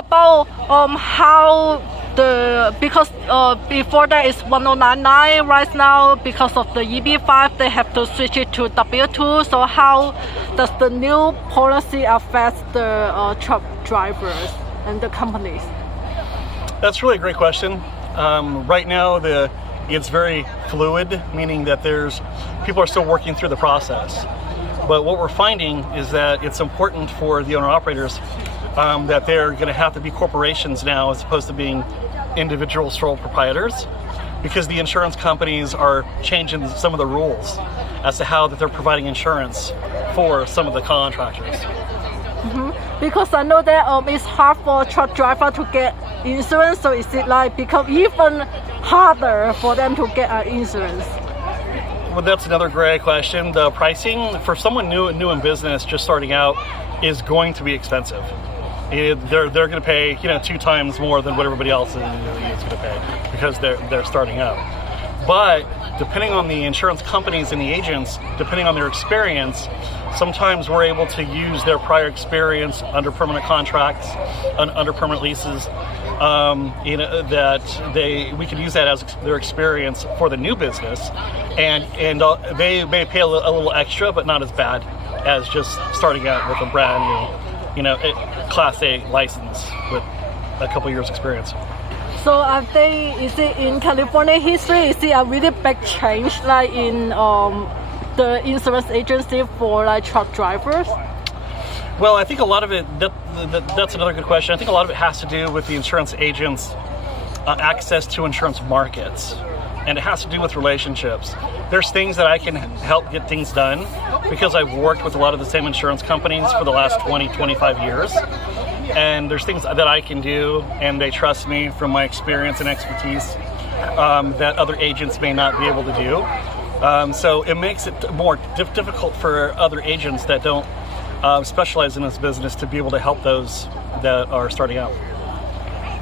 about how because before that is 1099, right now because of the EB5 they have to switch it to W2. So how does the new policy affect the truck drivers and the companies? That's really a great question. Right now it's very fluid, meaning that people are still working through the process. But what we're finding is that it's important for the owner-operators that they're going to have to be corporations now as opposed to being individual sole proprietors, because the insurance companies are changing some of the rules as to how that they're providing insurance for some of the contractors. Because I know that it's hard for a truck driver to get insurance, so is it like become even harder for them to get insurance? Well, that's another great question. The pricing for someone new in business, just starting out, is going to be expensive. They're going to pay 2 times more than what everybody else is going to pay because they're starting out. But depending on the insurance companies and the agents, depending on their experience, sometimes we're able to use their prior experience under permanent contracts, under permanent leases. That we could use that as their experience for the new business, and they may pay a little extra, but not as bad as just starting out with a brand new, Class A license with a couple years experience. So is it in California history, is it a really big change like in the insurance agency for like truck drivers? Well, I think a lot of it, that's another good question. I think a lot of it has to do with the insurance agents' access to insurance markets, and it has to do with relationships. There's things that I can help get things done because I've worked with a lot of the same insurance companies for the last 20, 25 years. And there's things that I can do, and they trust me from my experience and expertise that other agents may not be able to do. So it makes it more difficult for other agents that don't specialize in this business to be able to help those that are starting out.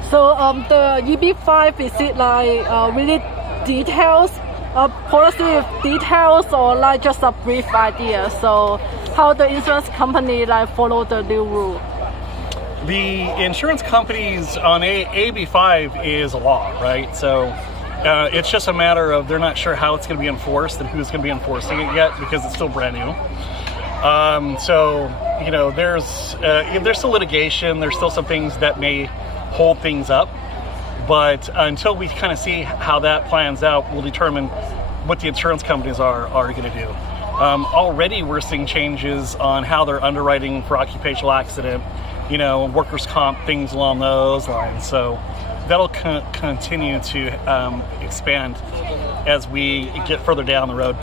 So the EB5, is it like really details, policy with details, or like just a brief idea? So how the insurance company like follow the new rule? The insurance companies on AB5 is a law, right? So it's just a matter of they're not sure how it's going to be enforced and who's going to be enforcing it yet because it's still brand new. So there's still litigation. There's still some things that may hold things up, but until we kind of see how that plans out, we'll determine what the insurance companies are going to do. Already we're seeing changes on how they're underwriting for occupational accident, workers' comp, things along those lines. So that'll continue to expand as we get further down the road.